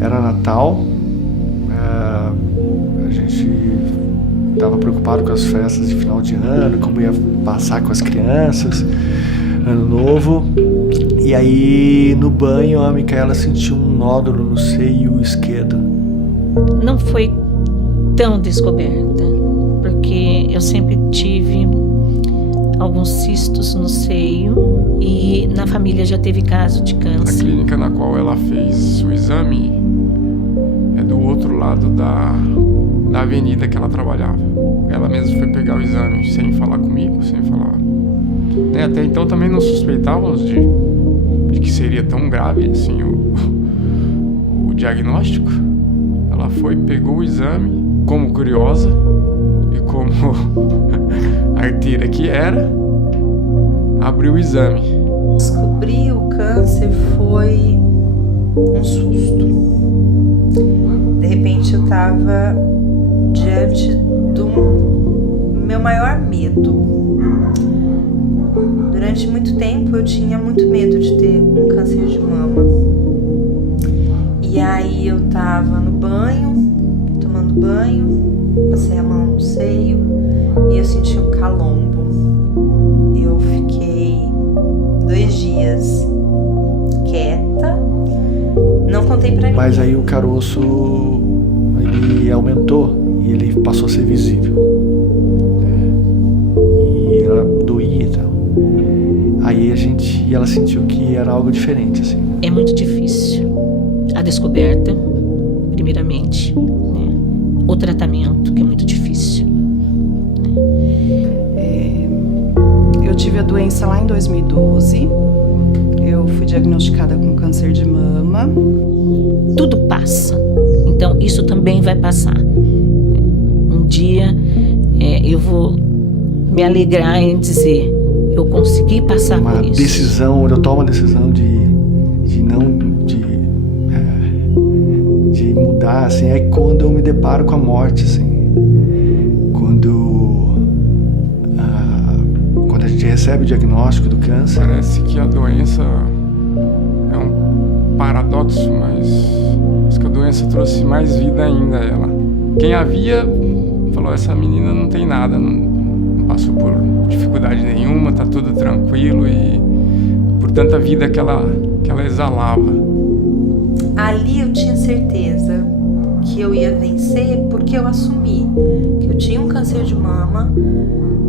era Natal, a gente estava preocupado com as festas de final de ano, como ia passar com as crianças, ano novo. E aí no banho a Micaela sentiu um nódulo no seio esquerdo. Não foi tão descoberta, porque eu sempre tive alguns cistos no seio e na família já teve caso de câncer. A clínica na qual ela fez o exame é do outro lado da avenida que ela trabalhava. Ela mesma foi pegar o exame sem falar comigo, sem falar. Até então também não suspeitávamos de que seria tão grave assim o diagnóstico. Ela foi, pegou o exame, como curiosa e como arteira que era, abriu o exame. Descobrir o câncer foi um susto. De repente eu estava diante do meu maior medo. Durante muito tempo eu tinha muito medo de ter um câncer de mama. E aí eu tava no banho, tomando banho, passei a mão no seio e eu senti um calombo. Eu fiquei 2 dias quieta, não contei pra ninguém. Mas aí o caroço, ele aumentou e ele passou a ser visível. E ela doía e tal. Aí ela sentiu que era algo diferente, assim. É muito difícil a descoberta, primeiramente, né? O tratamento, que é muito difícil. Eu tive a doença lá em 2012. Eu fui diagnosticada com câncer de mama. Tudo passa, então isso também vai passar. Um dia eu vou me alegrar em dizer, eu consegui passar por isso. Eu tomo a decisão de mudar, assim, é quando eu me deparo com a morte, assim. Quando a gente recebe o diagnóstico do câncer. Parece que a doença é um paradoxo, mas que a doença trouxe mais vida ainda a ela. Quem a via falou, essa menina não tem nada, não passou por dificuldade nenhuma, tá tudo tranquilo, e por tanta vida que ela exalava. Ali eu tinha certeza que eu ia vencer porque eu assumi que eu tinha um câncer de mama,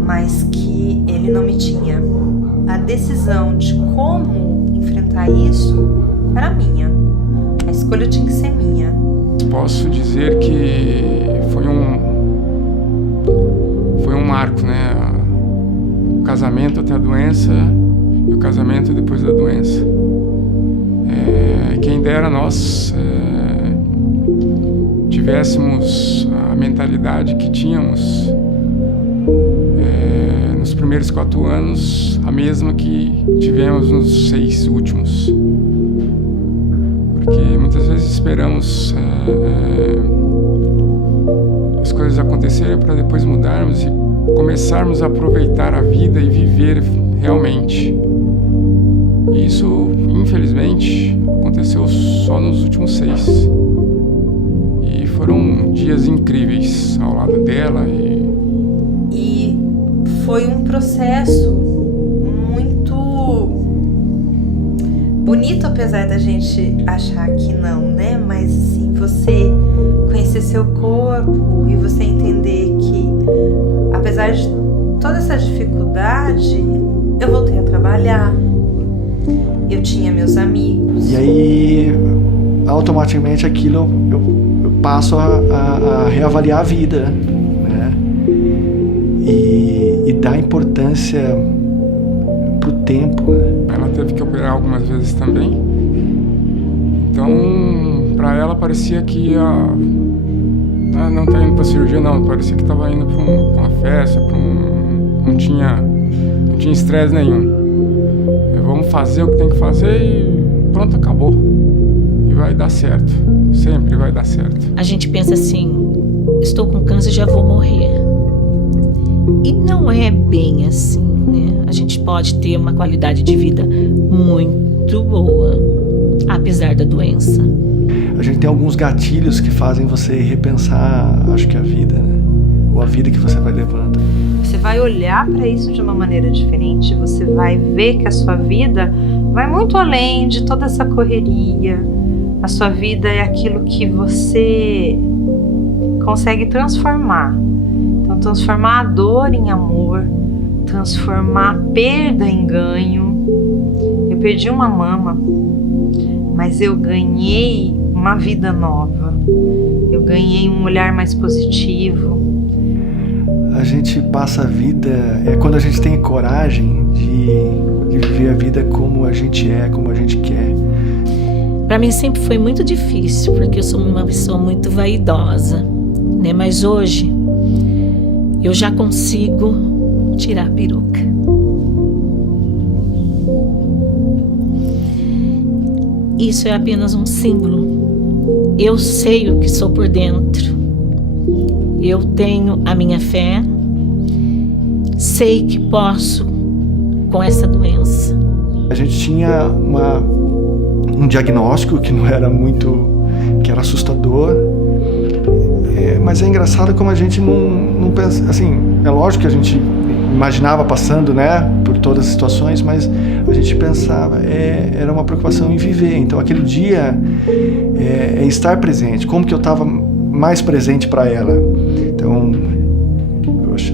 mas que ele não me tinha. A decisão de como enfrentar isso era minha. A escolha tinha que ser minha. Posso dizer que foi um marco, né? O casamento até a doença e o casamento depois da doença. Quem dera nós tivéssemos a mentalidade que tínhamos nos primeiros 4 anos, a mesma que tivemos nos 6 últimos. Porque muitas vezes esperamos as coisas acontecerem para depois mudarmos e começarmos a aproveitar a vida e viver realmente. E isso, infelizmente, aconteceu só nos últimos 6. E foram dias incríveis ao lado dela. E foi um processo muito bonito, apesar da gente achar que não, né? Mas assim, você conhecer seu corpo e você entender que, apesar de toda essa dificuldade, eu voltei a trabalhar. Eu tinha meus amigos. E aí, automaticamente, aquilo eu passo a reavaliar a vida, né? E dar importância pro tempo, né? Ela teve que operar algumas vezes também. Então, para ela parecia que não tá indo pra cirurgia, não. Parecia que tava indo pra uma festa, não tinha estresse nenhum. Vamos fazer o que tem que fazer e pronto, acabou. E vai dar certo. Sempre vai dar certo. A gente pensa assim, estou com câncer, já vou morrer. E não é bem assim, né? A gente pode ter uma qualidade de vida muito boa, apesar da doença. a gente tem alguns gatilhos que fazem você repensar, acho que a vida, né? Ou a vida que você vai levando. Você vai olhar para isso de uma maneira diferente, você vai ver que a sua vida vai muito além de toda essa correria. A sua vida é aquilo que você consegue transformar. Então, transformar a dor em amor, transformar a perda em ganho. Eu perdi uma mama, mas eu ganhei uma vida nova. Eu ganhei um olhar mais positivo. A gente passa a vida, quando a gente tem coragem de viver a vida como a gente é, como a gente quer. Para mim sempre foi muito difícil, porque eu sou uma pessoa muito vaidosa, né? Mas hoje eu já consigo tirar a peruca. Isso é apenas um símbolo. Eu sei o que sou por dentro. Eu tenho a minha fé. Sei que posso com essa doença. A gente tinha um diagnóstico que não era muito, que era assustador, mas é engraçado como a gente não pensa, assim, é lógico que a gente imaginava passando, né, por todas as situações, mas a gente pensava, era uma preocupação em viver. Então aquele dia é estar presente, como que eu estava mais presente para ela. Então, poxa.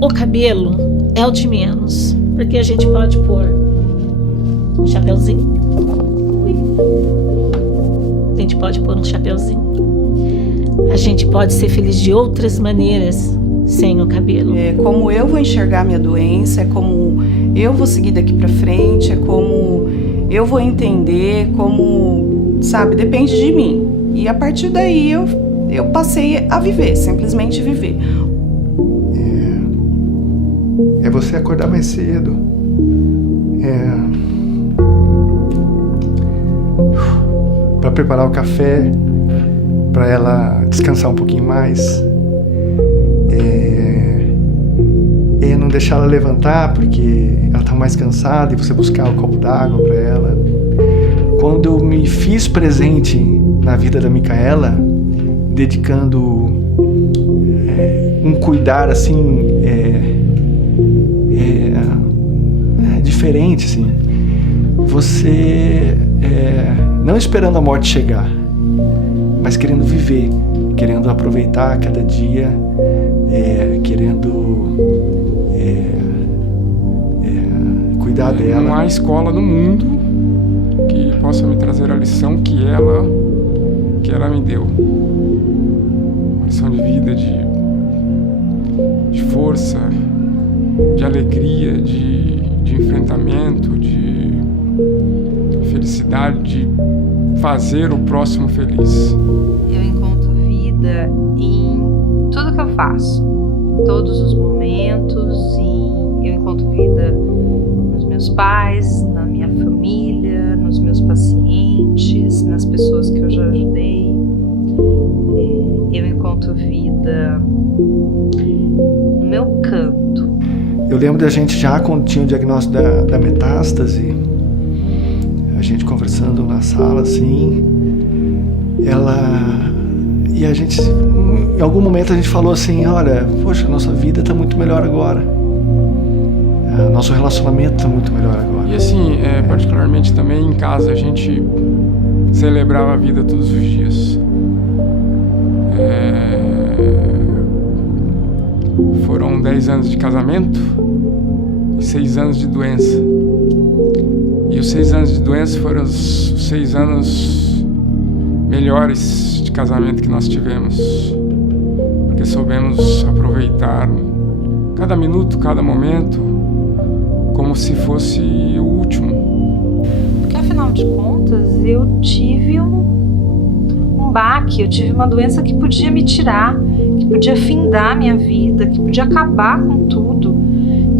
O cabelo é o de menos, porque a gente pode pôr um chapeuzinho. A gente pode pôr um chapeuzinho. A gente pode ser feliz de outras maneiras sem o cabelo. É como eu vou enxergar minha doença, é como eu vou seguir daqui pra frente, é como eu vou entender, como, sabe, depende de mim. E a partir daí eu passei a viver, simplesmente viver. É você acordar mais cedo. Para preparar o café, para ela descansar um pouquinho mais. Não deixar ela levantar porque ela tá mais cansada e você buscar o copo d'água para ela. Quando eu me fiz presente na vida da Micaela, dedicando um cuidar assim diferente, assim, você não esperando a morte chegar, mas querendo viver, querendo aproveitar cada dia, querendo cuidar dela. Não há escola no mundo que possa me trazer a lição que ela me deu. Uma lição de vida, de força, de alegria, de enfrentamento, de felicidade, de fazer o próximo feliz. Eu encontro vida em tudo que eu faço, em todos os momentos. Eu encontro vida nos meus pais, na minha família, nos meus pacientes, nas pessoas que eu já ajudei. Eu encontro vida no meu canto. Eu lembro da gente já quando tinha o diagnóstico da metástase, a gente conversando na sala assim, e a gente, em algum momento a gente falou assim, olha, poxa, nossa vida está muito melhor agora, nosso relacionamento está muito melhor agora. E assim, particularmente também em casa a gente celebrava a vida todos os dias. Foram 10 anos de casamento e 6 anos de doença. E os 6 anos de doença foram os 6 anos melhores de casamento que nós tivemos. Porque soubemos aproveitar cada minuto, cada momento, como se fosse o último. Porque afinal de contas, eu tive um baque, eu tive uma doença que podia me tirar, que podia findar minha vida, que podia acabar com tudo.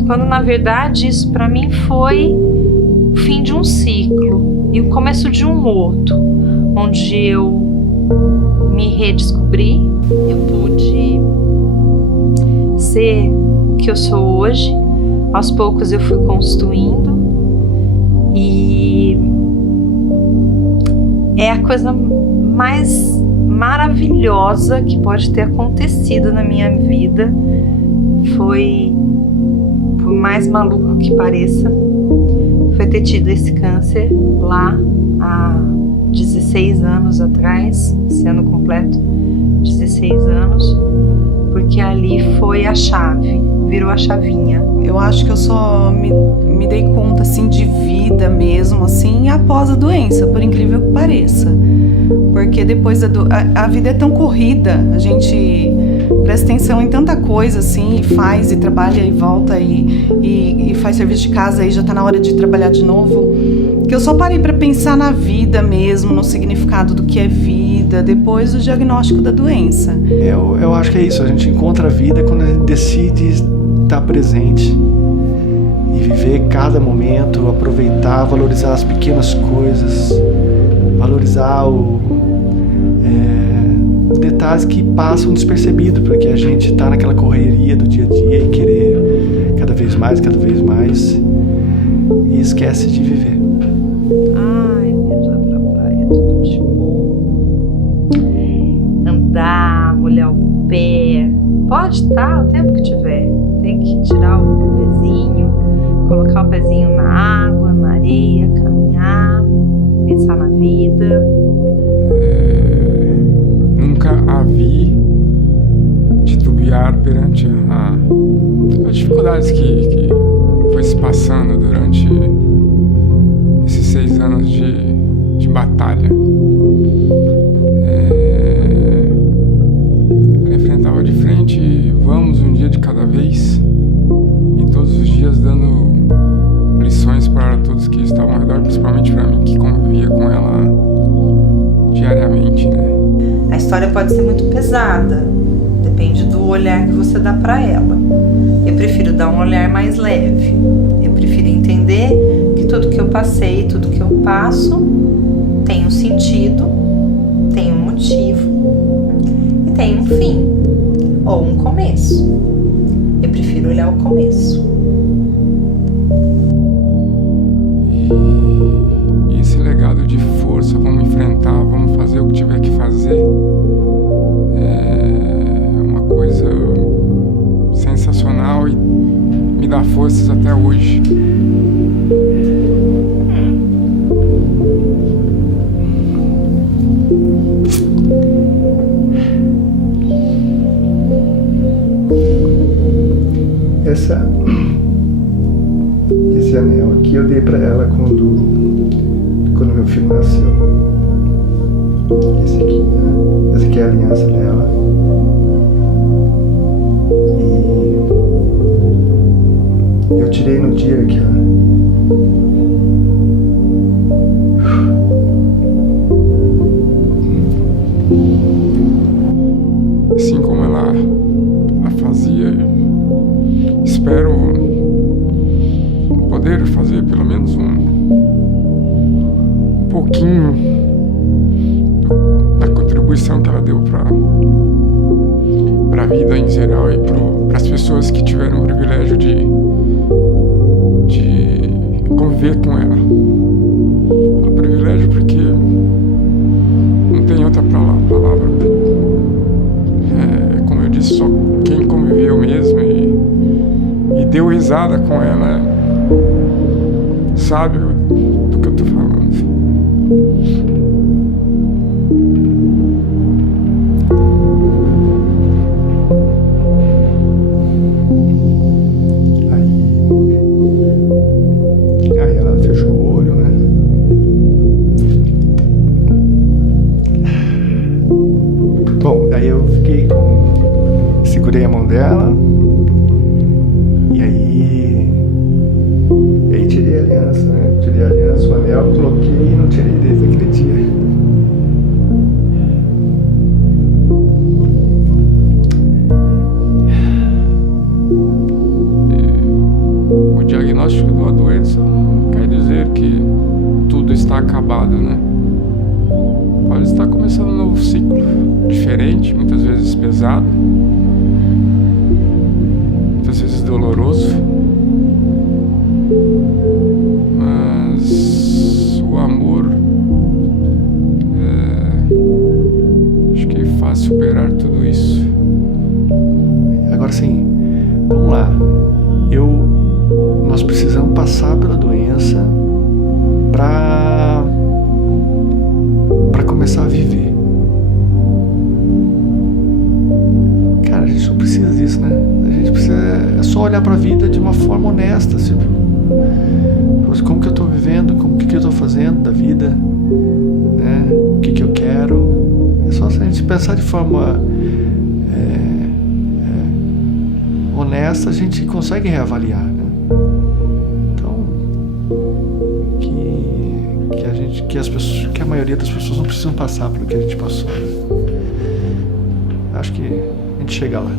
Quando na verdade isso para mim foi o fim de um ciclo e o começo de um outro, onde eu me redescobri, eu pude ser o que eu sou hoje. Aos poucos eu fui construindo e é a coisa mais maravilhosa que pode ter acontecido na minha vida. Foi, por mais maluco que pareça, foi ter tido esse câncer lá há 16 anos atrás, esse ano completo, 16 anos, porque ali foi a chave, virou a chavinha. Eu acho que eu só me dei conta, assim, de vida mesmo, assim, após a doença, por incrível que pareça. Porque depois a vida é tão corrida, a gente presta atenção em tanta coisa, assim, e faz, e trabalha, e volta, e faz serviço de casa, e já tá na hora de trabalhar de novo, que eu só parei pra pensar na vida mesmo, no significado do que é vida, depois do diagnóstico da doença. Eu acho que é isso, a gente encontra a vida quando a gente decide estar presente e viver cada momento, aproveitar, valorizar as pequenas coisas, valorizar detalhes que passam despercebidos, porque a gente está naquela correria do dia a dia e querer cada vez mais e esquece de viver. Ai, viajar pra praia, tudo de bom. Andar, molhar o pé, pode estar o tempo que tiver. Tem que tirar o pezinho, colocar o pezinho na água, na areia, caminhar, pensar na vida. Nunca a vi titubear perante as dificuldades que foi se passando durante esses 6 anos de batalha. Ela enfrentava de frente, vamos um dia de cada vez, e todos os dias dando lições para todos que estavam ao redor, principalmente para mim que convivia com ela diariamente, né? A história pode ser muito pesada, depende do olhar que você dá pra ela. Eu prefiro dar um olhar mais leve. Eu prefiro entender que tudo que eu passei, tudo que eu passo tem um sentido, tem um motivo e tem um fim ou um começo. Eu prefiro olhar o começo. E esse legado de força, vamos enfrentar, vamos fazer o que tiver que fazer, é uma coisa sensacional e me dá forças até hoje. Esse anel aqui eu dei pra ela quando meu filho nasceu. Esse aqui, né? Essa aqui é a aliança dela. E eu tirei no dia que ela... Assim como ela fazia, espero poder fazer pelo menos um pouquinho da contribuição que ela deu para a vida em geral e para as pessoas que tiveram o privilégio de conviver com ela. O privilégio porque não tem outra palavra. Como eu disse, só quem conviveu mesmo e deu risada com ela sabe do que eu tô falando. Aí ela fechou o olho, né? Bom, aí eu segurei a mão dela e aí tirei a aliança, né? Tirei a aliança, o anel, coloquei e não tirei desde aquele dia. O diagnóstico de uma doença não quer dizer que tudo está acabado, né? Pode estar começando um novo ciclo, diferente, muitas vezes pesado, muitas vezes doloroso, mas o amor pensar de forma honesta, a gente consegue reavaliar, né? Então, que a maioria das pessoas não precisam passar pelo que a gente passou, né? Acho que a gente chega lá.